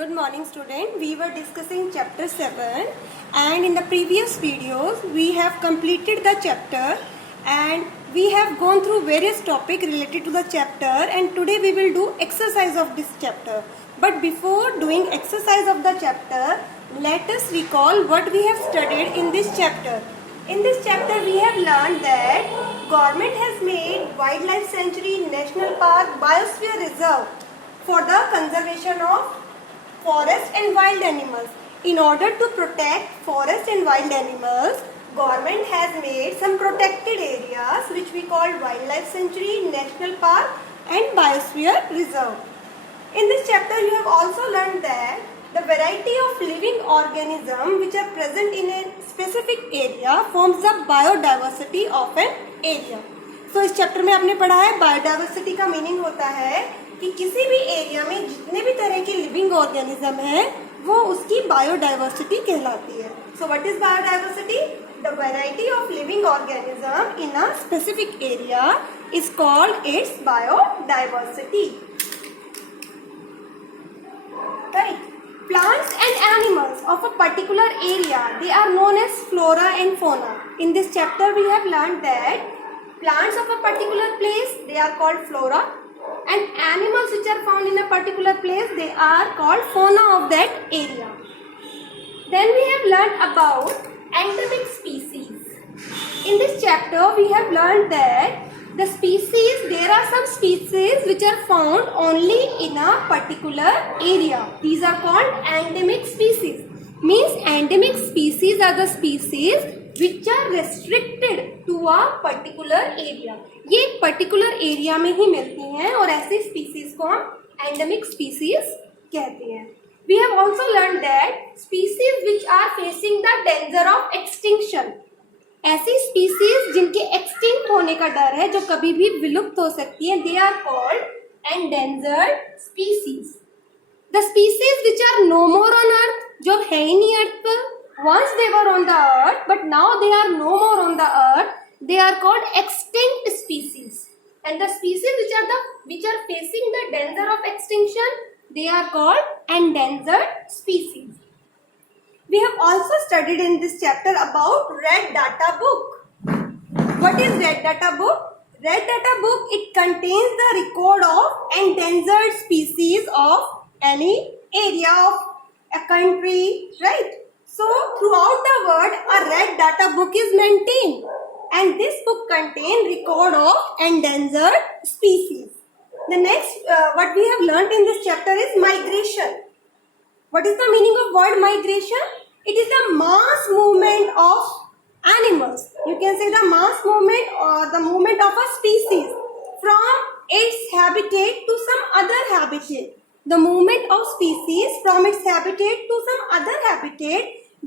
Good morning student. We were discussing chapter 7 and in the previous videos we have completed the chapter and we have gone through various topics related to the chapter, and today we will do exercise of this chapter. But before doing exercise of the chapter, let us recall what we have studied in this chapter. In this chapter we have learned that government has made Wildlife Sanctuary, National Park, Biosphere Reserve for the conservation of forest and wild animals. In order to protect forest and wild animals, government has made some protected areas which we call Wildlife Sanctuary, National Park and Biosphere Reserve. In this chapter you have also learned that the variety of living organisms which are present in a specific area forms the biodiversity of an area. So इस chapter में आपने पढ़ा है biodiversity का meaning होता है कि किसी भी एरिया में जितने भी तरह के लिविंग ऑर्गेनिज्म है वो उसकी बायोडाइवर्सिटी कहलाती है. So what is biodiversity? The variety of living organism in a specific area is called its biodiversity. Right. Plants and animals of a particular area, they are known as flora and fauna. In this chapter we have learned that plants of a particular place, they are called flora, and animals which are found in a particular place, they are called fauna of that area. Then we have learned about endemic species. In this chapter we have learned that the species, there are some species which are found only in a particular area. These are called endemic species. Means endemic species are the species which are restricted to a particular area. ये एक particular area में ही मिलती हैं और ऐसे species को हम endemic species कहते हैं. We have also learned that species which are facing the danger of extinction, ऐसी स्पीसीज जिनके एक्सटिंक्ट होने का डर है, जो कभी भी विलुप्त हो सकती है, they are called endangered species. The species which are no more on earth, जो है ही नहीं अर्थ पर, once they were on the earth but now they are no more on the earth, they are called extinct species. And the species which are facing the danger of extinction, they are called endangered species. We have also studied in this chapter about Red Data Book. What is Red Data Book? Red Data Book, it contains the record of endangered species of any area of a country, right? So throughout the world, a Red Data Book is maintained, and this book contains record of endangered species. The next, what we have learned in this chapter is migration. What is the meaning of word migration? It is the mass movement of animals. You can say the mass movement or the movement of a species from its habitat to some other habitat. The movement of species from its habitat to some other habitat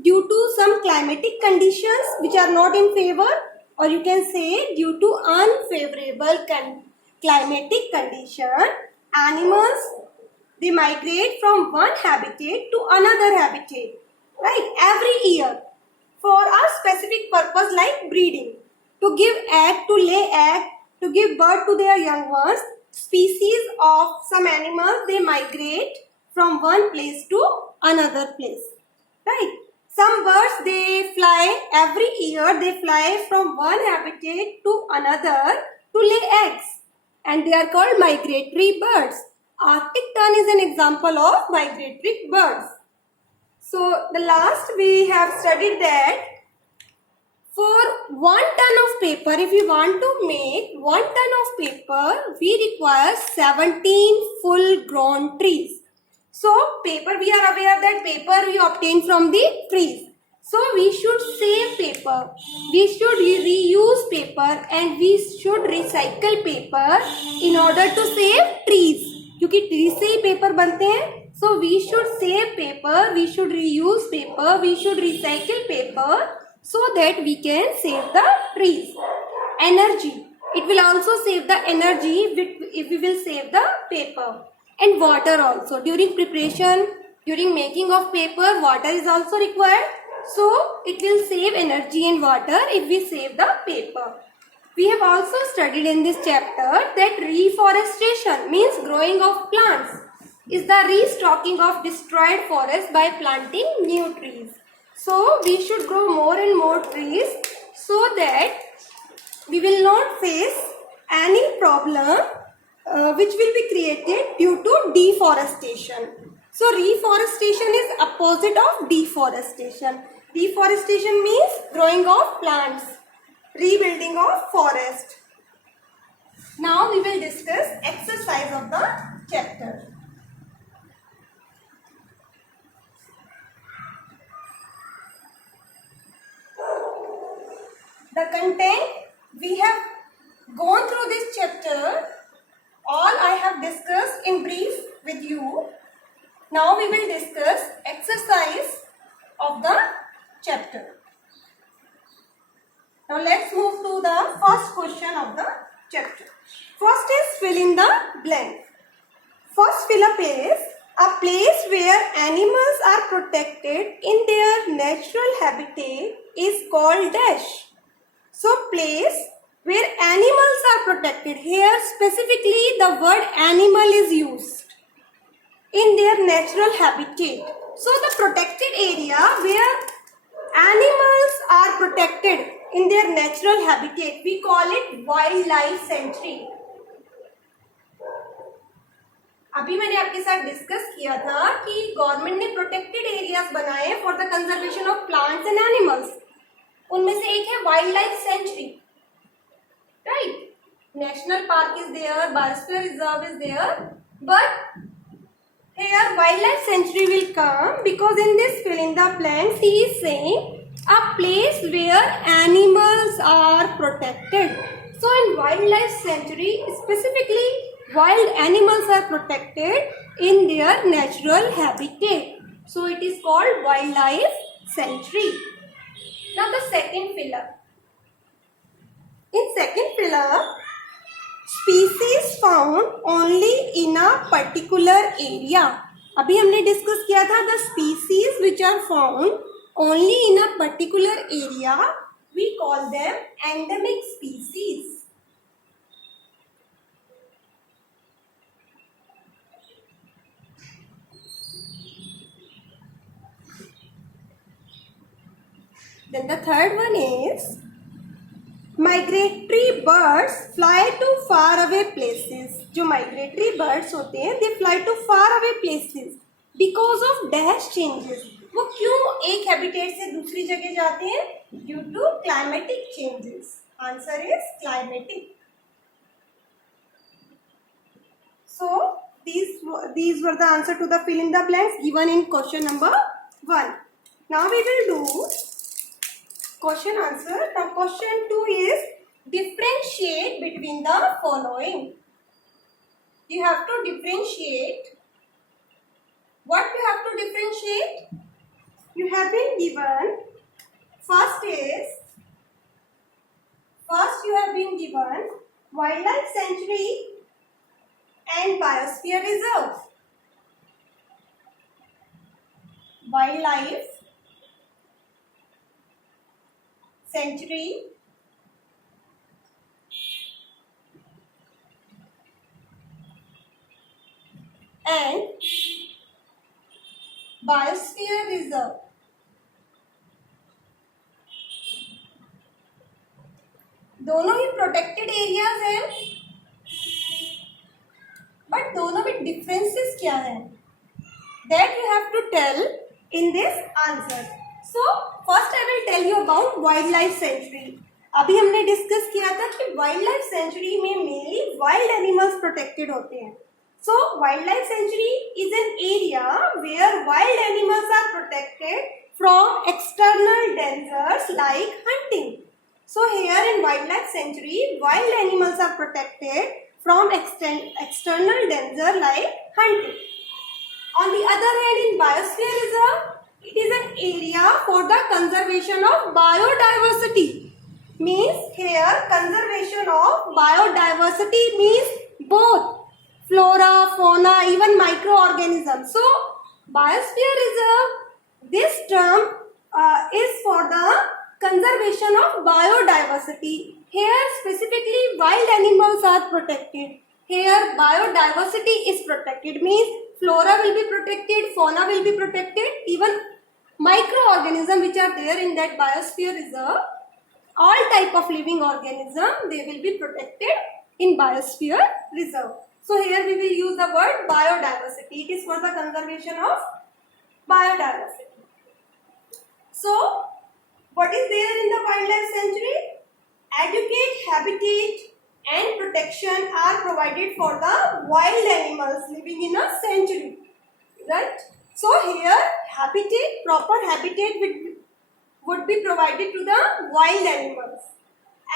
due to some climatic conditions which are not in favor, or you can say due to unfavorable climatic condition, animals, they migrate from one habitat to another habitat, right, every year for a specific purpose like breeding, to give egg, to lay egg, to give birth to their young ones. Species of some animals, they migrate from one place to another place, right. Some birds, they fly every year, they fly from one habitat to another to lay eggs, and they are called migratory birds. Arctic tern is an example of migratory birds. So the last we have studied that for 1 ton of paper, if we want to make 1 ton of paper, we require 17 full grown trees. So paper, we are aware that paper we obtain from the trees. So we should save paper, we should reuse paper, and we should recycle paper in order to save trees. क्योंकि tree से ही paper बनते हैं. So we should save paper, we should reuse paper, we should recycle paper so that we can save the trees. Energy, it will also save the energy if we will save the paper. And water also, during preparation, during making of paper, water is also required. So it will save energy and water if we save the paper. We have also studied in this chapter that reforestation means growing of plants. is the restocking of destroyed forests by planting new trees. So we should grow more and more trees so that we will not face any problem which will be created due to deforestation. So reforestation is opposite of deforestation. Deforestation means growing of plants, rebuilding of forest. Now we will discuss exercise of the chapter. The content we have gone through this chapter, all I have discussed in brief with you. Now we will discuss exercise of the chapter. Now let's move to the first question of the chapter. First is fill in the blank. First fill up is a place where animals are protected in their natural habitat is called dash. So place where animals are protected, here specifically the word animal is used, in their natural habitat. So the protected area where animals are protected in their natural habitat, we call it wildlife sanctuary. अभी मैंने आपके साथ discuss किया था कि government ने protected areas बनाए for the conservation of plants and animals. उनमें से एक है wildlife sanctuary, right. National park is there, biosphere reserve is there, but here wildlife sanctuary will come because in this fill in the blanks he is saying a place where animals are protected. So in wildlife sanctuary specifically wild animals are protected in their natural habitat. So it is called wildlife sanctuary. Now the second pillar. In second pillar, species found only in a particular area. अभी हमने discuss किया था the species which are found only in a particular area, we call them endemic species. Then the third one is migratory birds fly to far away places. जो migratory birds होते हैं they fly to far away places because of dash changes. वो क्यों एक habitat से दूसरी जगह जाते हैं? Due to climatic changes. Answer is climatic. So these were the answer to the fill in the blanks given in question number 1. Now we will do question answer. Now question 2 is differentiate between the following. You have to differentiate. What you have to differentiate? You have been given first you have been given wildlife sanctuary and biosphere reserve. Wildlife sanctuary and biosphere reserve. दोनों ही protected areas हैं, but दोनों में differences क्या हैं? That you have to tell in this answer. So first I will tell you about wildlife sanctuary. अभी हमने discuss किया था कि वाइल्ड लाइफ सेंचुरी में मेनली वाइल्ड एनिमल्स प्रोटेक्टेड होते हैं. So wildlife sanctuary is an area where wild animals are protected from external dangers like hunting. So here in wildlife sanctuary, wild animals are protected from external danger like hunting. On the other hand, in biosphere reserve, it is an area for the conservation of biodiversity. Means here conservation of biodiversity means both flora, fauna, even microorganisms. So biosphere reserve, this term is for the conservation of biodiversity. Here specifically wild animals are protected. Here biodiversity is protected, means flora will be protected, fauna will be protected, even microorganisms which are there in that biosphere reserve, all type of living organism, they will be protected in biosphere reserve. So here we will use the word biodiversity. It is for the conservation of biodiversity. So what is there in the wildlife sanctuary? Adequate habitat and protection are provided for the wild animals living in a sanctuary, right? So here habitat, proper habitat would be provided to the wild animals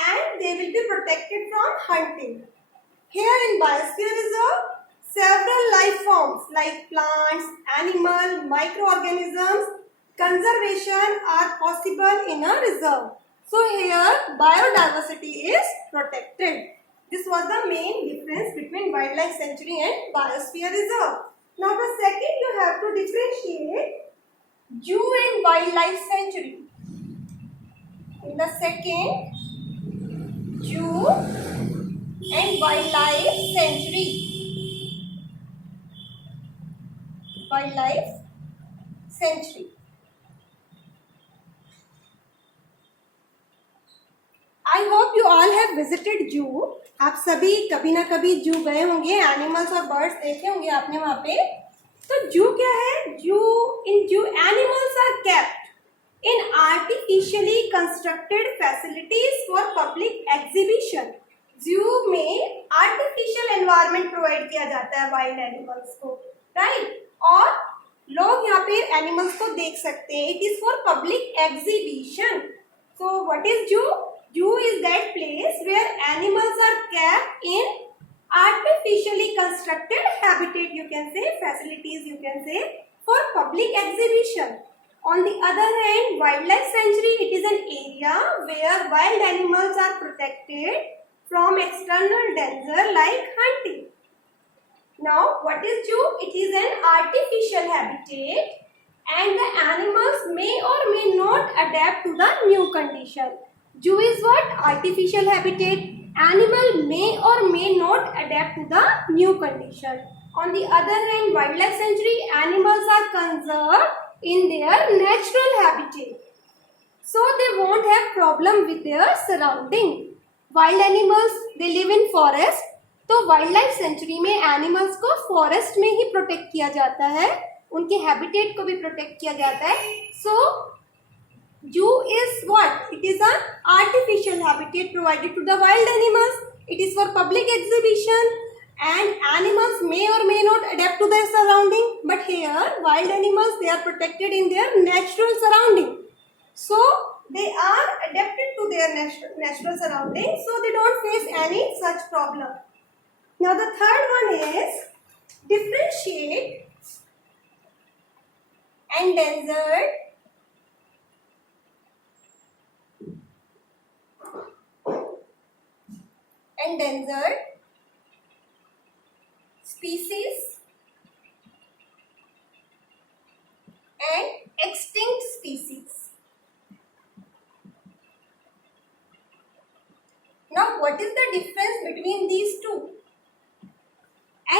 and they will be protected from hunting. Here in biosphere reserve, several life forms like plants, animal, microorganisms, conservation are possible in a reserve. So here biodiversity is protected. This was the main difference between wildlife sanctuary and biosphere reserve. Now the second you have to differentiate zoo and wildlife sanctuary. In the second, zoo and wildlife sanctuary. Wildlife sanctuary. I hope you all have visited zoo. आप सभी कभी ना कभी जू गए होंगे, animals और birds देखे होंगे आपने वहाँ पे. तो जू क्या है? Zoo, in zoo animals are kept in artificially constructed facilities for public exhibition. Zoo में आर्टिफिशियल एनवायरनमेंट प्रोवाइड किया जाता है वाइल्ड एनिमल्स को, राइट? और लोग यहाँ पे एनिमल्स को देख सकते हैं. It is for public exhibition. So what is जू? Zoo is that place where animals are kept in artificially constructed habitat, you can say, facilities, you can say, for public exhibition. On the other hand, wildlife sanctuary, it is an area where wild animals are protected from external danger like hunting. Now, what is zoo? It is an artificial habitat and the animals may or may not adapt to the new condition. Zoo is what? Artificial habitat. Animal may or may not adapt to the new condition. On the other hand, wildlife sanctuary, animals are conserved in their natural habitat. So they won't have problem with their surrounding. Wild animals, they live in forest. तो wild century में animals को forest में ही protect किया जाता है, उनके habitat को भी प्रोटेक्ट किया जाता है. सो zoo is what? It is an artificial habitat provided to the wild animals. It is for public exhibition and animals may or may not adapt to their surrounding. But here wild animals, they are protected in their natural surrounding. So they are adapted to their natural surroundings, so they don't face any such problem. Now the third one is differentiate endangered species and extinct species. Now what is the difference between these two?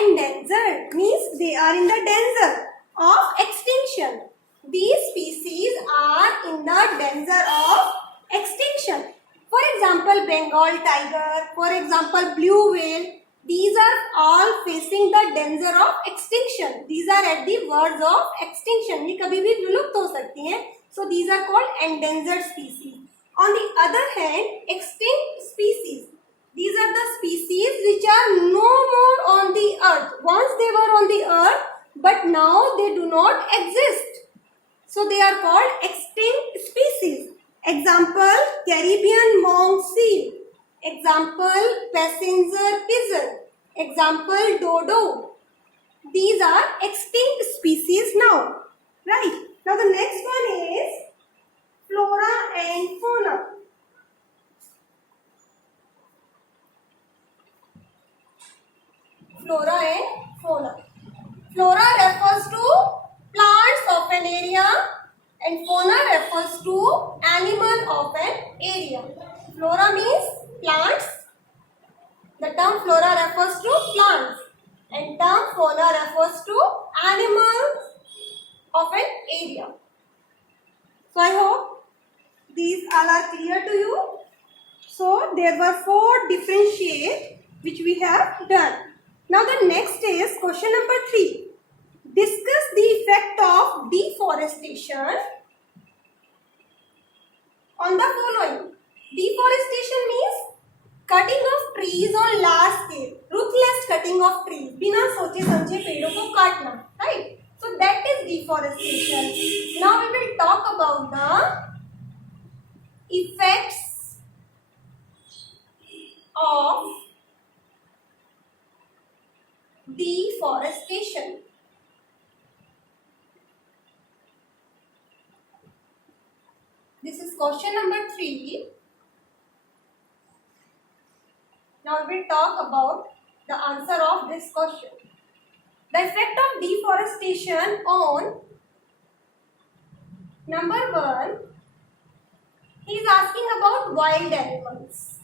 Endangered means they are in the danger of extinction. These species are in the danger of extinction. For example, Bengal tiger, for example, blue whale, these are all facing the danger of extinction. These are at the verge of extinction. ये कभी भी विलुप्त हो सकती हैं. So these are called endangered species. On the other hand, extinct species, these are the species which are no more on the earth. Once they were on the earth, but now they do not exist. So they are called extinct species. Example, Caribbean monk seal. Example, passenger pigeon. Example, dodo. These are extinct species now. Right. Now the next one is flora and fauna. Flora and fauna. Flora refers to plants of an area and fauna refers to animal of an area. Flora means plants. The term flora refers to plants and term fauna refers to animals of an area. So I hope these all are clear to you. So there were 4 differentiate which we have done. Now the next is question number 3. Discuss the effect of deforestation on the following. Deforestation means cutting of trees on large scale, ruthless cutting of trees, बिना सोचे समझे पेड़ों को काटना, right? So that is deforestation. Now we will talk about the effects of deforestation. This is question number 3. Now we will talk about the answer of this question. The effect of deforestation on number 1. He is asking about wild animals.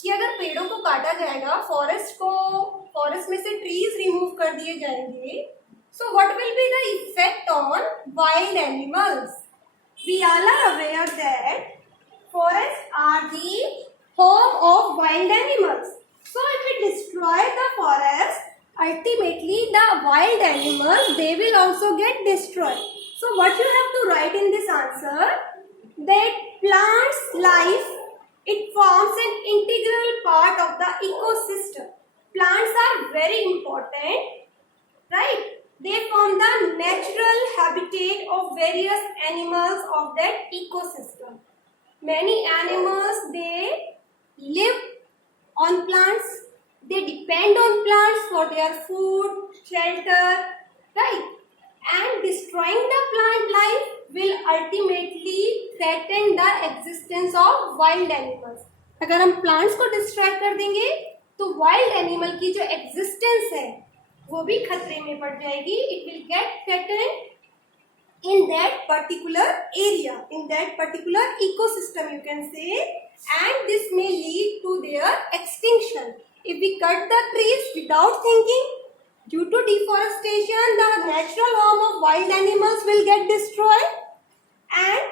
कि अगर पेड़ों को काटा जाएगा, forest में से trees remove कर दिए जाएंगे, so what will be the effect on wild animals? We all are aware that forests are the home of wild animals. So if we destroy the forest, ultimately the wild animals, they will also get destroyed. So what you have to write in this answer, that plants' life, it forms an integral part of the ecosystem. Plants are very important, right? They form the natural habitat of various animals of that ecosystem. Many animals, they live on plants. They depend on plants for their food, shelter, right? And destroying the plant life will ultimately threaten the existence of wild animals. अगर हम plants को destroy कर देंगे तो wild animal की जो existence है वो भी खतरे में पड़ जाएगी. It will get threatened in that particular area, in that particular ecosystem you can say, and this may lead to their extinction. If we cut the trees without thinking, due to deforestation, the natural home of wild animals will get destroyed and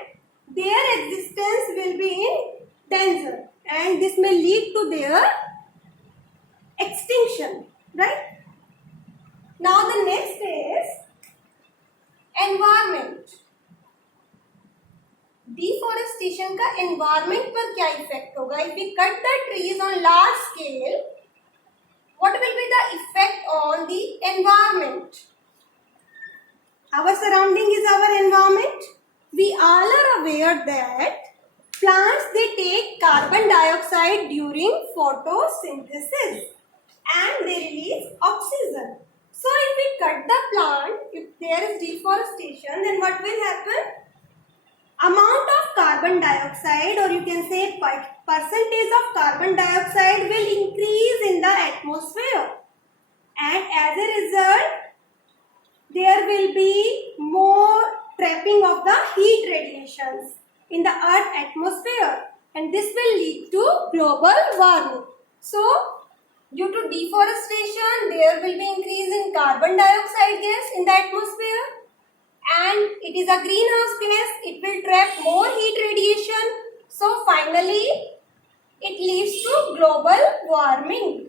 their existence will be in danger, and this may lead to their extinction, right? Now the next is environment. Deforestation का environment पर क्या effect होगा? If we cut the trees on large scale, what will be the effect on the environment? Our surrounding is our environment. We all are aware that plants, they take carbon dioxide during photosynthesis and they release oxygen. So if we cut the plant, if there is deforestation, then what will happen? Amount of carbon dioxide, or you can say percentage of carbon dioxide, will increase in the atmosphere, and as a result there will be more trapping of the heat radiations in the earth atmosphere, and this will lead to global warming. So due to deforestation there will be increase in carbon dioxide gas in the atmosphere, and it is a greenhouse gas. It will trap more heat radiation. So finally it leads to global warming.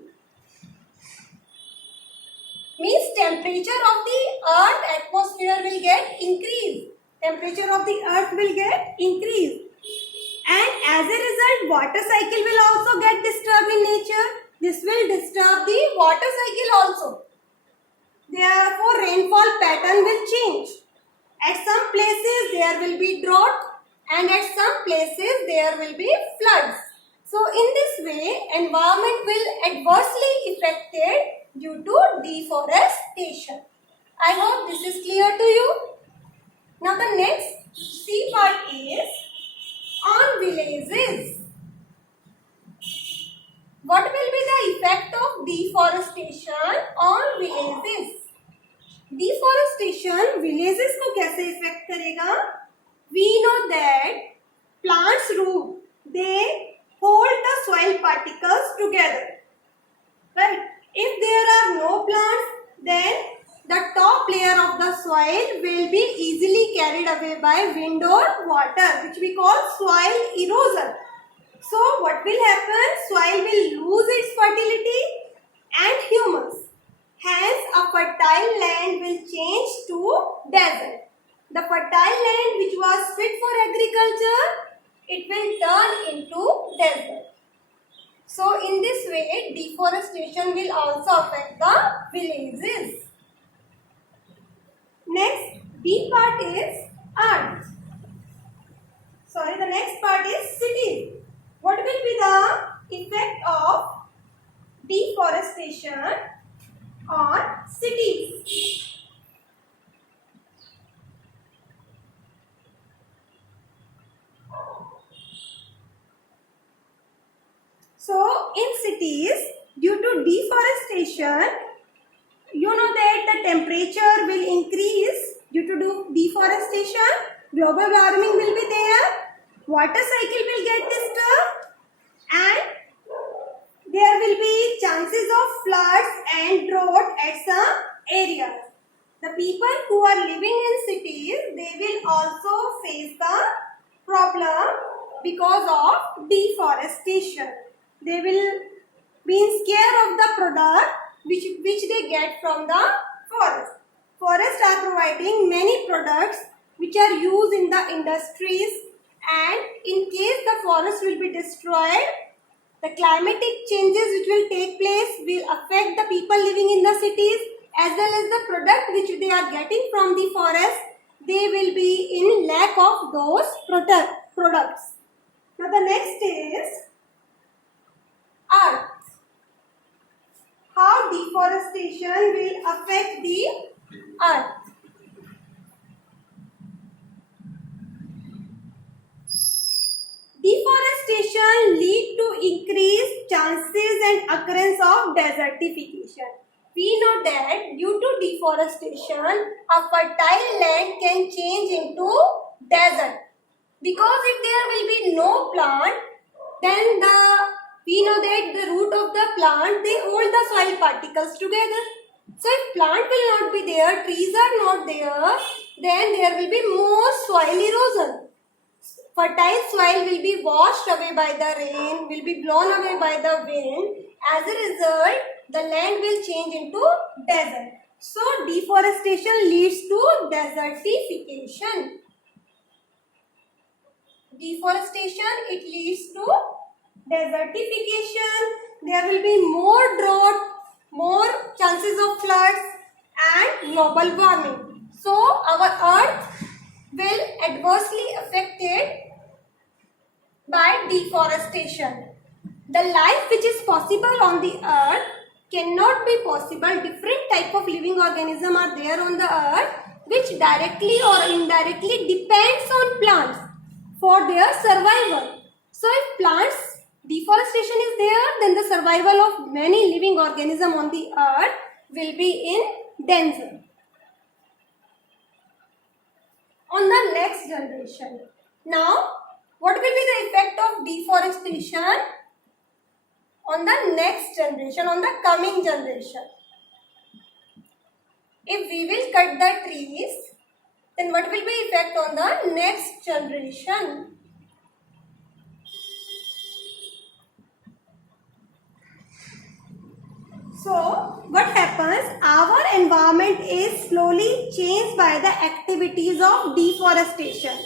Means temperature of the earth atmosphere will get increased. Temperature of the earth will get increased. And as a result, water cycle will also get disturbed in nature. This will disturb the water cycle also. Therefore, rainfall pattern will change. At some places there will be drought, and at some places there will be floods. So in this way, environment will adversely affected due to deforestation. I hope this is clear to you. Now the next C part is on villages. What will be the effect of deforestation on villages? Deforestation villages को कैसे affect करेगा? We know that plants' root, they hold the soil particles together, right? If there are no plants, then the top layer of the soil will be easily carried away by wind or water, which we call soil erosion. So what will happen? Soil will lose its fertility and humus. Hence, a fertile land will change to desert. The fertile land which was fit for agriculture, it will turn into desert. So in this way, deforestation will also affect the villages. Next, B part is earth. The next part is cities. What will be the effect of deforestation on cities? So, in cities, due to deforestation, you know that the temperature will increase due to deforestation. Global warming will be there. Water cycle will get disturbed. And there will be chances of floods and drought at some areas. The people who are living in cities, they will also face the problem because of deforestation. They will be scared of the product which they get from the forest. Forests are providing many products which are used in the industries, and in case the forest will be destroyed, the climatic changes which will take place will affect the people living in the cities, as well as the product which they are getting from the forest. They will be in lack of those products. Now the next is earth. How deforestation will affect the earth. Deforestation lead to increased chances and occurrence of desertification. We know that due to deforestation, a fertile land can change into desert. Because if there will be no plant, then we know that the root of the plant, they hold the soil particles together. So if plant will not be there, trees are not there, then there will be more soil erosion. Fertile soil will be washed away by the rain, will be blown away by the wind. As a result, the land will change into desert. So deforestation leads to desertification. Deforestation, it leads to desertification. There will be more drought, more chances of floods and global warming. So our earth will adversely affected by deforestation. The life which is possible on the earth cannot be possible. Different type of living organism are there on the earth which directly or indirectly depends on plants for their survival. So if plants deforestation is there, then the survival of many living organisms on the earth will be in danger. On the next generation. Now, what will be the effect of deforestation on the next generation, on the coming generation? If we will cut the trees, then what will be effect on the next generation? So, what happens? Our environment is slowly changed by the activities of deforestation,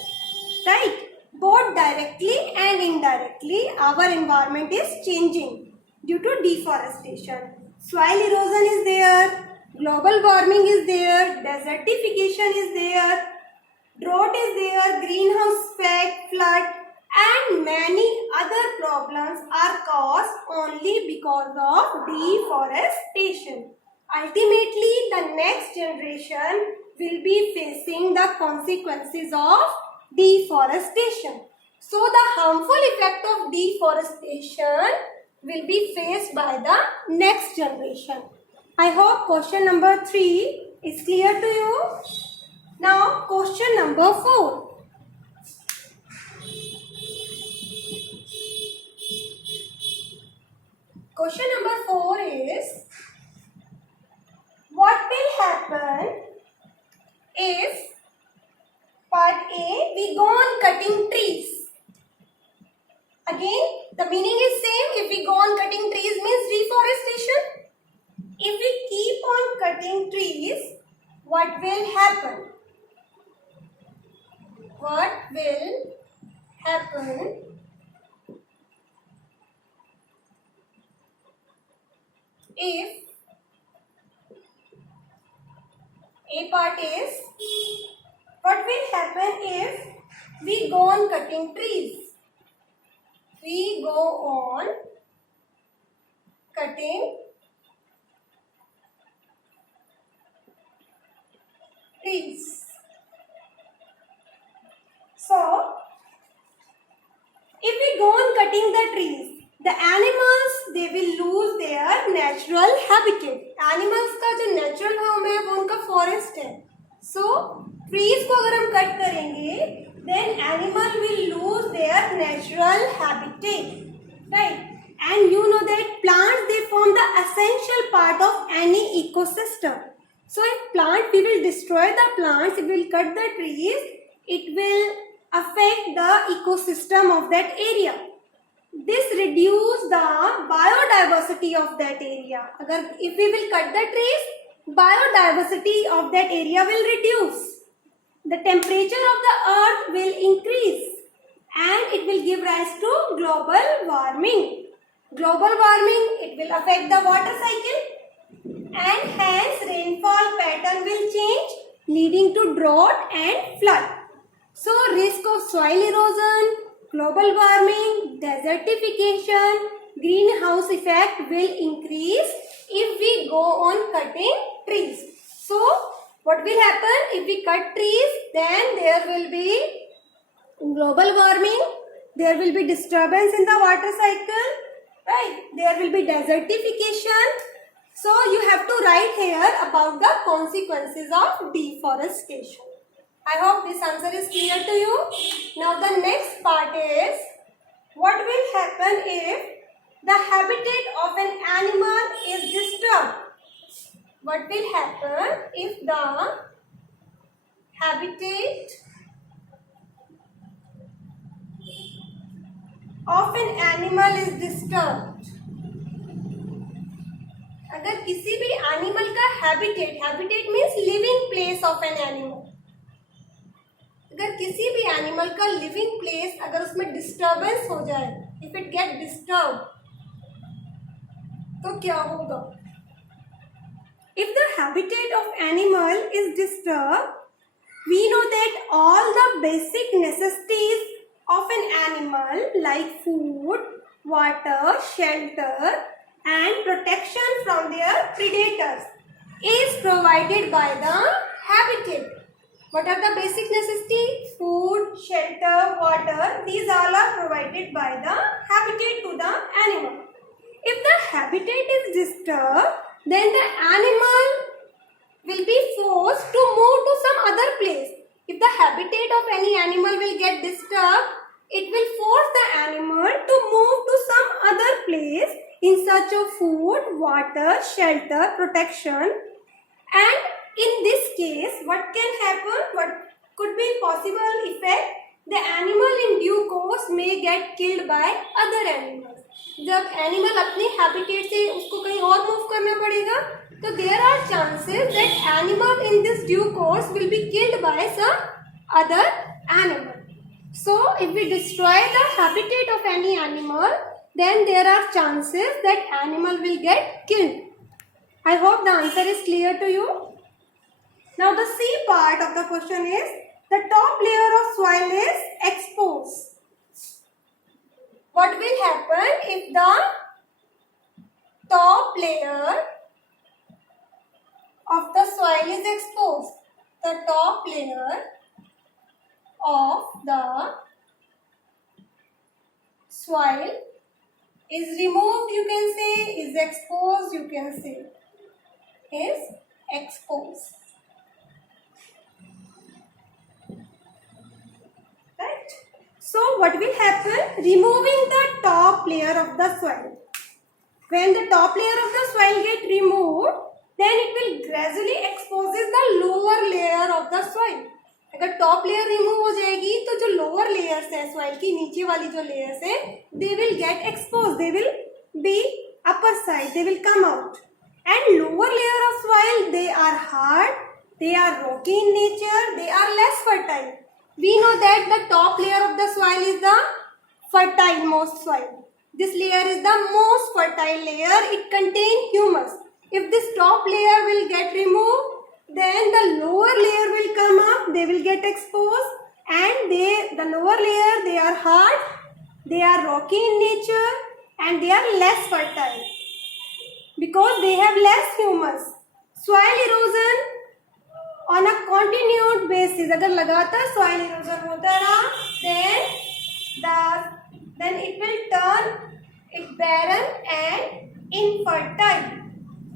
right? Both directly and indirectly, our environment is changing due to deforestation. Soil erosion is there, global warming is there, desertification is there, drought is there, greenhouse effect, flood, and many other problems are caused only because of deforestation. Ultimately, the next generation will be facing the consequences of deforestation. So, the harmful effect of deforestation will be faced by the next generation. I hope question number 3 is clear to you. Now, question number 4. Question number 4 is, if part A, we go on cutting trees. Again, the meaning is same. If we go on cutting trees means deforestation. If we keep on cutting trees, what will happen? What will happen if A part is, what will happen if we go on cutting trees? We go on cutting trees. So, if we go on cutting the trees, the animals, they will lose their natural habitat. Animals का जो natural home है वो उनका forest है. So, trees को अगर हम cut करेंगे, then animal will lose their natural habitat, right? And you know that plants, they form the essential part of any ecosystem. So if we will destroy the plants, if we will cut the trees, it will affect the ecosystem of that area. This reduce the biodiversity of that area. If we will cut the trees, biodiversity of that area will reduce. The temperature of the earth will increase and it will give rise to global warming. Global warming, it will affect the water cycle and hence rainfall pattern will change, leading to drought and flood. So risk of soil erosion, global warming, desertification, greenhouse effect will increase if we go on cutting trees. So what will happen if we cut trees? Then there will be global warming, there will be disturbance in the water cycle, right? There will be desertification. So you have to write here about the consequences of deforestation. I hope this answer is clear to you. Now the next part is, what will happen if the habitat of an animal is disturbed? What will happen if the habitat of an animal is disturbed? अगर किसी भी animal का habitat means living place of an animal, अगर किसी भी animal का living place अगर उसमें डिस्टर्बेंस हो जाए, इफ इट गेट डिस्टर्ब, तो क्या होगा? If the habitat of animal is disturbed, we know that all the basic necessities of an animal like food, water, shelter and protection from their predators is provided by the habitat. What are the basic necessities? Food, shelter, water, these all are provided by the habitat to the animal. If the habitat is disturbed, then the animal will be forced to move to some other place. If the habitat of any animal will get disturbed, it will force the animal to move to some other place in search of food, water, shelter, protection. And in this case, what can happen? What could be possible effect? The animal in due course may get killed by other animals. जब animal अपनी habitat से उसको कहीं और move करना पड़ेगा, तो there are chances that animal in this due course will be killed by some other animal. So if we destroy the habitat of any animal, then there are chances that animal will get killed. I hope the answer is clear to you. Now the C part of the question is, the top layer of soil is exposed. What will happen if the top layer of the soil is exposed? The top layer of the soil is removed, you can say, is exposed, you can say, is exposed. Right? So what will happen? Removing the top layer of the soil. When the top layer of the soil get removed, then it will gradually exposes the lower layer of the soil. अगर top layer remove हो जाएगी तो जो lower layers है soil की नीचे वाली जो लेयर्स है they will get expose, they will be upper side, they will come out. And lower layer of soil they are hard, they are rocky in nature, they are less fertile. We know that the top layer of the soil is the fertile most soil. This layer is the most fertile layer. It contains humus. If this top layer will get removed, then the lower layer will come up, they will get exposed, and the lower layer, they are hard, they are rocky in nature, and they are less fertile because they have less humus. Soil erosion on a continued basis, अगर लगातार soil erosion होता रहा, then it will turn it barren and infertile.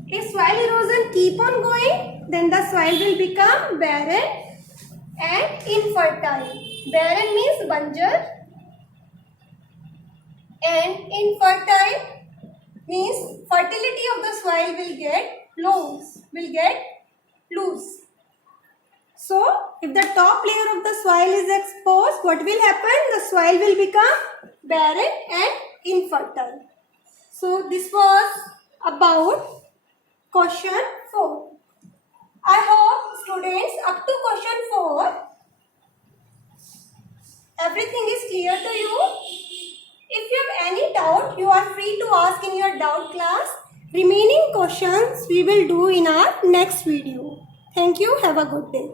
If soil erosion keep on going, then the soil will become barren and infertile. Barren means banjar, and infertile means fertility of the soil will get loose. So, if the top layer of the soil is exposed, what will happen? The soil will become barren and infertile. So, this was about question 4. I hope students up to question 4 everything is clear to you. If you have any doubt, you are free to ask in your doubt class. Remaining questions we will do in our next video. Thank you. Have a good day.